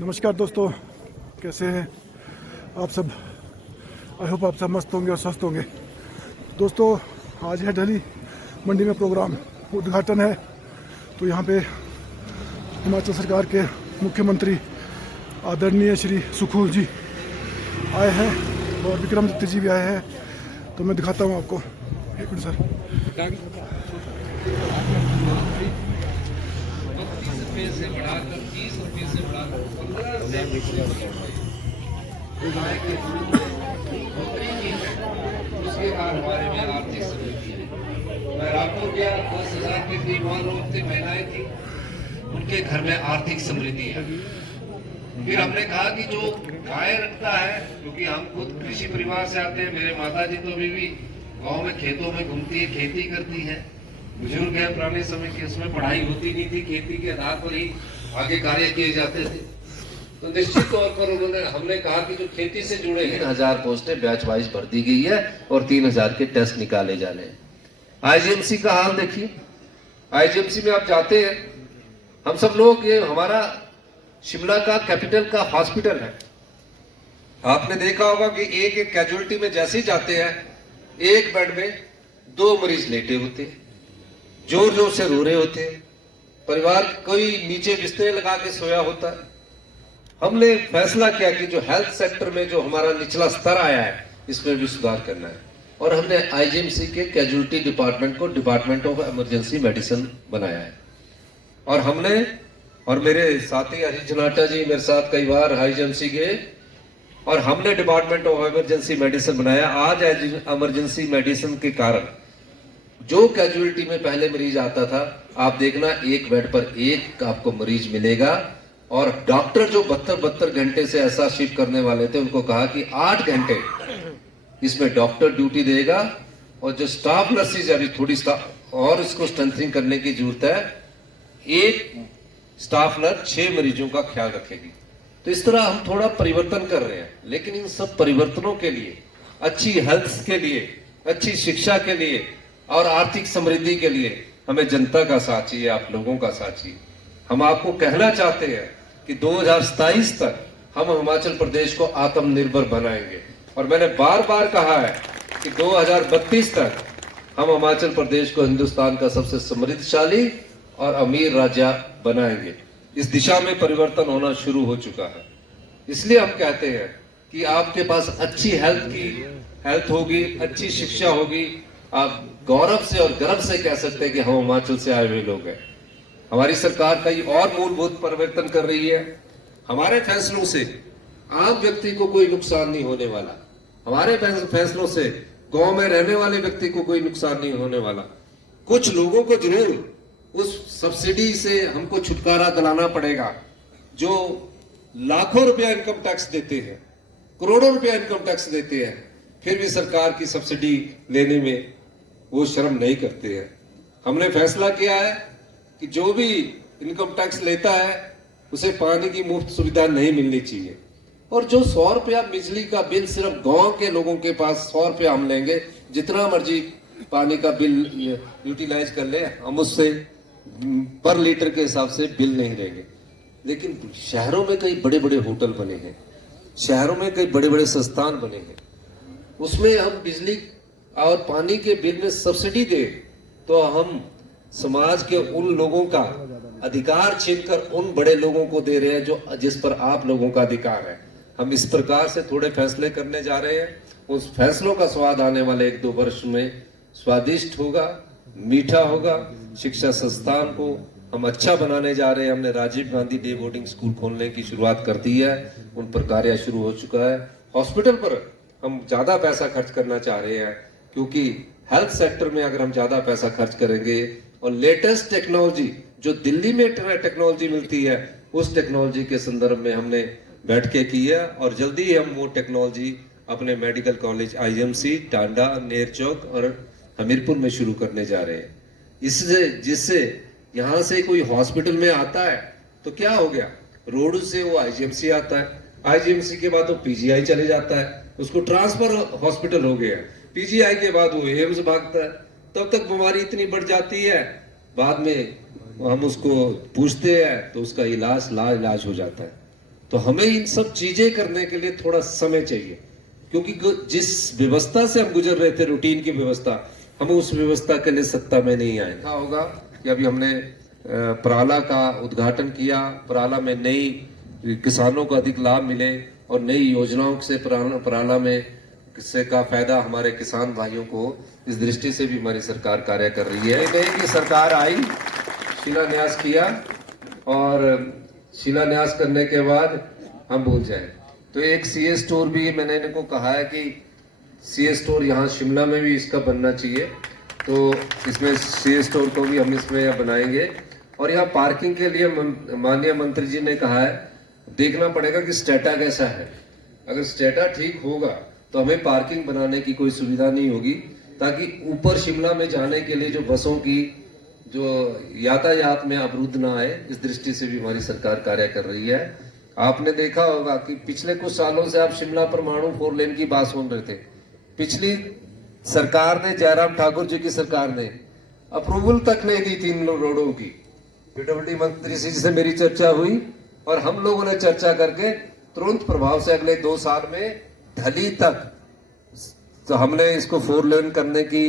नमस्कार दोस्तों, कैसे हैं आप सब। आई होप आप सब मस्त होंगे और स्वस्थ होंगे। दोस्तों, आज है दिल्ली मंडी में प्रोग्राम उद्घाटन है। तो यहाँ पे हिमाचल सरकार के मुख्यमंत्री आदरणीय श्री सुखविंदर जी आए हैं और विक्रमादित्य जी भी आए हैं। तो मैं दिखाता हूँ आपको। एक मिनट सर। से बढ़ाकर 30 रुपये से बढ़ाकर 15 रुपये उसके बाद हमारे में आर्थिक समृद्धि है। मैं रायपुर गया, 10,000 के करीब लोग थे, महिलाएं थी, उनके घर में आर्थिक समृद्धि है। फिर हमने कहा कि जो गाय रखता है, क्योंकि हम खुद कृषि परिवार से आते हैं, मेरे माता जी तो अभी भी गाँव में खेतों में घूमती है, खेती करती है, बुजुर्ग है पुराने समय के, उसमें पढ़ाई होती नहीं थी, खेती के आधार पर ही आगे कार्य किए जाते थे। तो निश्चित तौर पर हमने कहा कि जो खेती से जुड़े हैं 1000 पोस्टें बैच वाइज भर दी गई है और 3000 के टेस्ट निकाले जाने हैं। आईजीएमसी का हाल देखिए। आईजीएमसी में आप जाते हैं, हम सब लोग, ये हमारा शिमला का कैपिटल का हॉस्पिटल है। आपने देखा होगा कि एक एक कैजुअलिटी में जैसे ही जाते हैं, एक बेड में 2 मरीज लेटे होते हैं, जोर जोर से रो रहे होते हैं, परिवार कोई नीचे बिस्तर लगा के सोया होता है। हमने फैसला किया कि जो हेल्थ सेक्टर में जो हमारा निचला स्तर आया है, इसमें भी सुधार करना है, और हमने आईजीएमसी के कैजुअलिटी डिपार्टमेंट को डिपार्टमेंट ऑफ इमरजेंसी मेडिसिन बनाया है। और हमने, और मेरे साथी हरीश जनाटा जी मेरे साथ कई बार आईजीएमसी गए, और हमने डिपार्टमेंट ऑफ इमरजेंसी मेडिसिन बनाया। आज इमरजेंसी मेडिसिन के कारण जो कैजुअलिटी में पहले मरीज आता था, आप देखना एक बेड पर एक आपको मरीज मिलेगा। और डॉक्टर जो 72 घंटे से ऐसा शिफ्ट करने वाले थे, उनको कहा कि 8 घंटे इसमें डॉक्टर ड्यूटी देगा, और जो स्टाफ नर्सेज अभी थोड़ी और इसको स्ट्रेंथनिंग करने की जरूरत है, एक स्टाफ नर्स 6 मरीजों का ख्याल रखेगी। तो इस तरह हम थोड़ा परिवर्तन कर रहे हैं, लेकिन इन सब परिवर्तनों के लिए, अच्छी हेल्थ के लिए, अच्छी शिक्षा के लिए और आर्थिक समृद्धि के लिए हमें जनता का साथ चाहिए, आप लोगों का साथ चाहिए। हम आपको कहना चाहते हैं कि 2027 तक हम हिमाचल प्रदेश को आत्मनिर्भर बनाएंगे, और मैंने बार बार कहा है कि 2032 तक हम हिमाचल प्रदेश को हिंदुस्तान का सबसे समृद्धशाली और अमीर राज्य बनाएंगे। इस दिशा में परिवर्तन होना शुरू हो चुका है। इसलिए हम कहते हैं कि आपके पास अच्छी हेल्थ होगी, अच्छी शिक्षा होगी, आप गौरव से और गर्व से कह सकते हैं कि हम हिमाचल से आए हुए लोग हैं। हमारी सरकार कई और मूलभूत परिवर्तन कर रही है। हमारे फैसलों से आम व्यक्ति को कोई नुकसान नहीं होने वाला। हमारे फैसलों से गांव में रहने वाले व्यक्ति को कोई नुकसान नहीं होने वाला। कुछ लोगों को जरूर उस सब्सिडी से हमको छुटकारा दिलाना पड़ेगा, जो लाखों रुपया इनकम टैक्स देते हैं, करोड़ों रुपया इनकम टैक्स देते हैं, फिर भी सरकार की सब्सिडी लेने में वो शर्म नहीं करते हैं। हमने फैसला किया है कि जो भी इनकम टैक्स लेता है उसे पानी की मुफ्त सुविधा नहीं मिलनी चाहिए, और जो 100 रुपया बिजली का बिल सिर्फ गांव के लोगों के पास 100 रुपया हम लेंगे, जितना मर्जी पानी का बिल यूटिलाइज कर ले, हम उससे पर लीटर के हिसाब से बिल नहीं लेंगे। लेकिन शहरों में कई बड़े बड़े होटल बने हैं, शहरों में कई बड़े बड़े संस्थान बने हैं, उसमें हम बिजली और पानी के बिल में सब्सिडी दे, तो हम समाज के उन लोगों का अधिकार छीनकर उन बड़े लोगों को दे रहे हैं जो जिस पर आप लोगों का अधिकार है। हम इस प्रकार से थोड़े फैसले करने जा रहे हैं। उस फैसलों का स्वाद आने वाले 1-2 वर्ष में स्वादिष्ट होगा, मीठा होगा। शिक्षा संस्थान को हम अच्छा बनाने जा रहे हैं। हमने Rajiv Gandhi day boarding school खोलने की शुरुआत कर दी है, उन पर कार्य शुरू हो चुका है। हॉस्पिटल पर हम ज्यादा पैसा खर्च करना चाह रहे हैं, क्योंकि हेल्थ सेक्टर में अगर हम ज्यादा पैसा खर्च करेंगे और लेटेस्ट टेक्नोलॉजी जो दिल्ली में टेक्नोलॉजी मिलती है, उस टेक्नोलॉजी के संदर्भ में हमने बैठकें की है, और जल्दी ही हम वो टेक्नोलॉजी अपने medical college IMC, Tanda, Nerchowk और हमीरपुर में शुरू करने जा रहे हैं। इससे जिससे यहाँ से कोई हॉस्पिटल में आता है तो क्या हो गया, रोड से वो आईजीएमसी आता है, आईजीएमसी के बाद वो पीजीआई चले जाता है, उसको ट्रांसफर हॉस्पिटल हो गया, पीजीआई के बाद वो एम्स भागता है। तब तक बीमारी इतनी बढ़ जाती है, बाद में हम उसको पूछते हैं तो उसका इलाज हो जाता है। तो हमें इन सब चीजें करने के लिए थोड़ा समय चाहिए, क्योंकि जिस व्यवस्था से हम गुजर रहे थे, रूटीन की व्यवस्था, हम उस व्यवस्था के लिए सत्ता में नहीं आए। देखा होगा कि अभी हमने पराला का उद्घाटन किया, पराला में नई किसानों को अधिक लाभ मिले और नई योजनाओं से पराला में से का फायदा हमारे किसान भाइयों को, इस दृष्टि से भी हमारी सरकार कार्य कर रही है। नहीं कि सरकार आई, शिलान्यास किया और शिलान्यास करने के बाद हम भूल जाए। तो एक सीए स्टोर भी मैंने इनको कहा है कि सीए स्टोर यहाँ शिमला में भी इसका बनना चाहिए, तो इसमें सीए स्टोर को भी हम इसमें बनाएंगे। और यहाँ पार्किंग के लिए माननीय मंत्री जी ने कहा है, देखना पड़ेगा कि स्टेटा कैसा है। अगर स्टेटा ठीक होगा तो हमें पार्किंग बनाने की कोई सुविधा नहीं होगी, ताकि ऊपर शिमला में जाने के लिए जो बसों की जो यातायात में अवरुद्ध ना आए, इस दृष्टि से भी हमारी सरकार कार्य कर रही है। आपने देखा होगा कि पिछले कुछ सालों से आप शिमला परमाणु 4 लेन की बात सुन रहे थे। पिछली सरकार ने, जयराम ठाकुर जी की सरकार ने अप्रूवल तक नहीं दी 3 रोडों की। पीडब्ल्यूडी मंत्री जी से मेरी चर्चा हुई और हम लोगों ने चर्चा करके तुरंत प्रभाव से अगले 2 साल में ढली तक तो हमने इसको 4 लेन करने की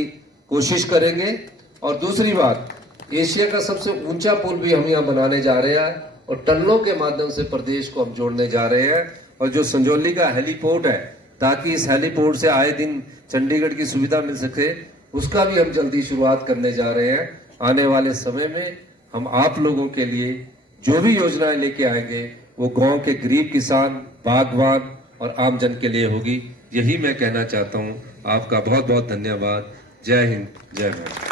कोशिश करेंगे। और दूसरी बात, एशिया का सबसे ऊंचा पुल भी हम यहाँ बनाने जा रहे हैं और टनलों के माध्यम से प्रदेश को हम जोड़ने जा रहे हैं। और जो संजौली का हेलीपोर्ट है, ताकि इस हेलीपोर्ट से आए दिन चंडीगढ़ की सुविधा मिल सके, उसका भी हम जल्दी शुरुआत करने जा रहे हैं। आने वाले समय में हम आप लोगों के लिए जो भी योजनाएं लेके आएंगे, वो गांव के गरीब किसान, बागवान और आम जन के लिए होगी। यही मैं कहना चाहता हूं। आपका बहुत बहुत धन्यवाद। जय हिंद, जय भारत।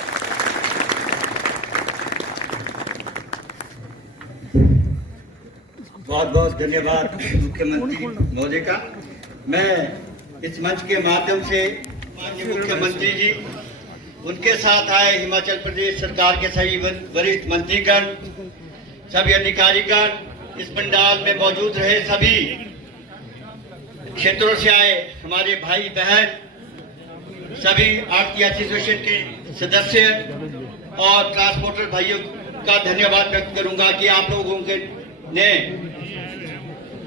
बहुत बहुत धन्यवाद मुख्यमंत्री महोदय का। मैं इस मंच के माध्यम से माननीय मुख्यमंत्री जी, उनके साथ आए हिमाचल प्रदेश सरकार के सभी वरिष्ठ मंत्रीगण, सभी अधिकारीगण, इस पंडाल में मौजूद रहे सभी क्षेत्रों से आए हमारे भाई बहन, सभी आरती एसोसिएशन के सदस्य और ट्रांसपोर्टर भाइयों का धन्यवाद व्यक्त करूंगा कि आप लोगों के ने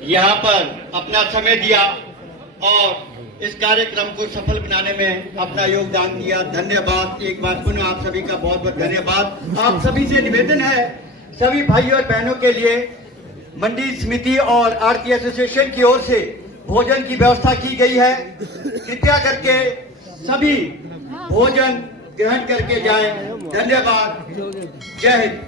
यहाँ पर अपना समय दिया और इस कार्यक्रम को सफल बनाने में अपना योगदान दिया। धन्यवाद। एक बार पुनः आप सभी का बहुत बहुत धन्यवाद। आप सभी से निवेदन है, सभी भाई और बहनों के लिए मंडी समिति और आरती एसोसिएशन की ओर से भोजन की व्यवस्था की गई है। कृपया करके सभी भोजन ग्रहण करके जाएं। धन्यवाद। जय हिंद।